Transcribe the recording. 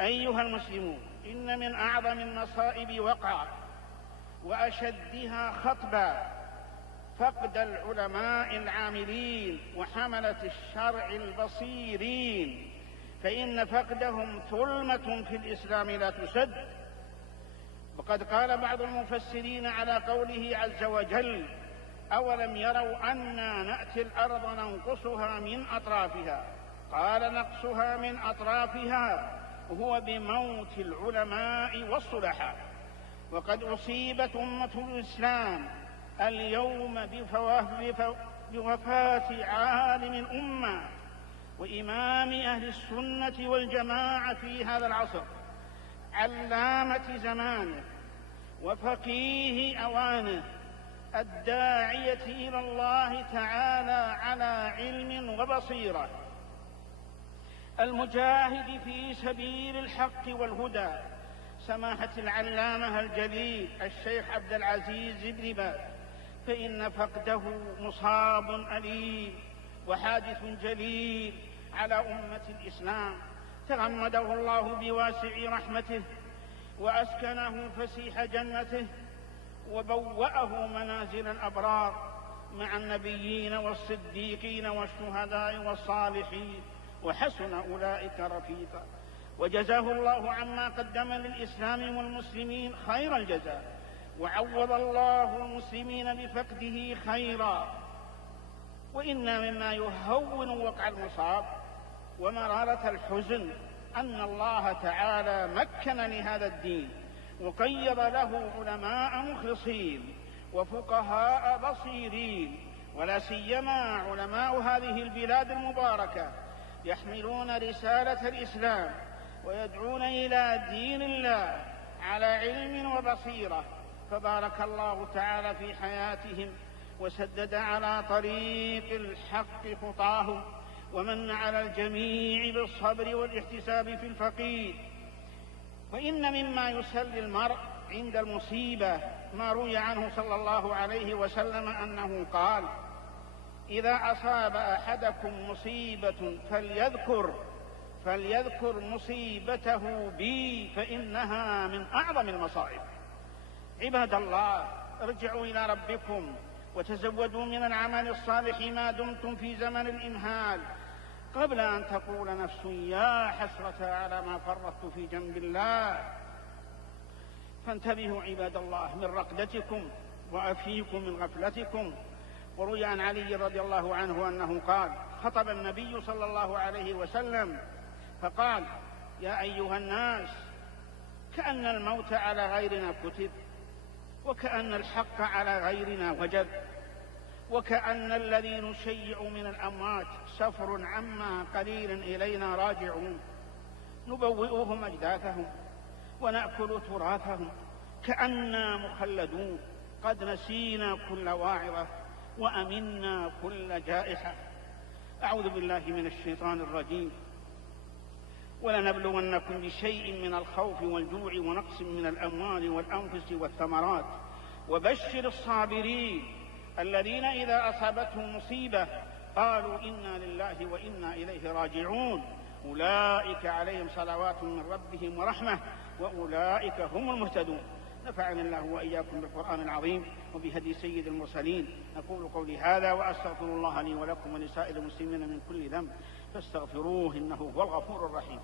أيها المسلمون، إن من أعظم المصائب وقع وأشدها خطبا فقد العلماء العاملين وحملة الشرع البصيرين، فإن فقدهم ظلمة في الإسلام لا تسد. وقد قال بعض المفسرين على قوله عز وجل: أولم يروا أنا نأتي الأرض ننقصها من أطرافها، قال: نقصها من أطرافها هو بموت العلماء والصلحاء. وقد أصيبت أمة الإسلام اليوم بوفاة عالم الأمة وإمام أهل السنة والجماعة في هذا العصر، علامة زمانه وفقيه أوانه، الداعية إلى الله تعالى على علم وبصيرة، المجاهد في سبيل الحق والهدى، سماحة العلامة الجليل الشيخ عبد العزيز بن باز، فإن فقده مصاب أليم وحادث جليل على أمة الإسلام، تغمده الله بواسع رحمته وأسكنه فسيح جنته وبوأه منازل الأبرار مع النبيين والصديقين والشهداء والصالحين، وحسن أولئك رفيقا. وجزاه الله عما قدم للإسلام والمسلمين خير الجزاء، وعوض الله المسلمين بفقده خيرا. وإن مما يهون وقع المصاب ومرارة الحزن أن الله تعالى مكن لهذا الدين وقيض له علماء مخلصين وفقهاء بصيرين، ولا سيما علماء هذه البلاد المباركة، يحملون رسالة الإسلام ويدعون إلى دين الله على علم وبصيرة، فبارك الله تعالى في حياتهم وسدد على طريق الحق خطاهم، ومن على الجميع بالصبر والاحتساب في الفقير. وإن مما يسلي المرء عند المصيبة ما روي عنه صلى الله عليه وسلم أنه قال: إذا أصاب أحدكم مصيبة فليذكر مصيبته بي فإنها من أعظم المصائب. عباد الله، ارجعوا إلى ربكم وتزودوا من العمل الصالح ما دمتم في زمن الإمهال، قبل أن تقول نفس يا حسرة على ما فرطت في جنب الله. فانتبهوا عباد الله من رقدتكم وأفيكم من غفلتكم. وروي عن علي رضي الله عنه أنه قال: خطب النبي صلى الله عليه وسلم فقال: يا أيها الناس، كأن الموت على غيرنا كتب، وكأن الحق على غيرنا وجب، وكأن الذي نشيع من الأموات سفر عما قليل إلينا راجعون، نبوئهم أجداثهم ونأكل تراثهم، كأننا مخلدون قد نسينا كل واعظة وأمنا كل جائحة. أعوذ بالله من الشيطان الرجيم. ولنبلونكم بشيء من الخوف والجوع ونقص من الأموال والأنفس والثمرات وبشر الصابرين الذين إذا أصابتهم مصيبة قالوا إنا لله وإنا إليه راجعون، أولئك عليهم صلوات من ربهم ورحمة وأولئك هم المهتدون. نفعني الله وإياكم بالقرآن العظيم وبهدي سيد المرسلين. أقول قولي هذا وأستغفر الله لي ولكم ولسائر المسلمين من كل ذنب فاستغفروه إنه هو الغفور الرحيم.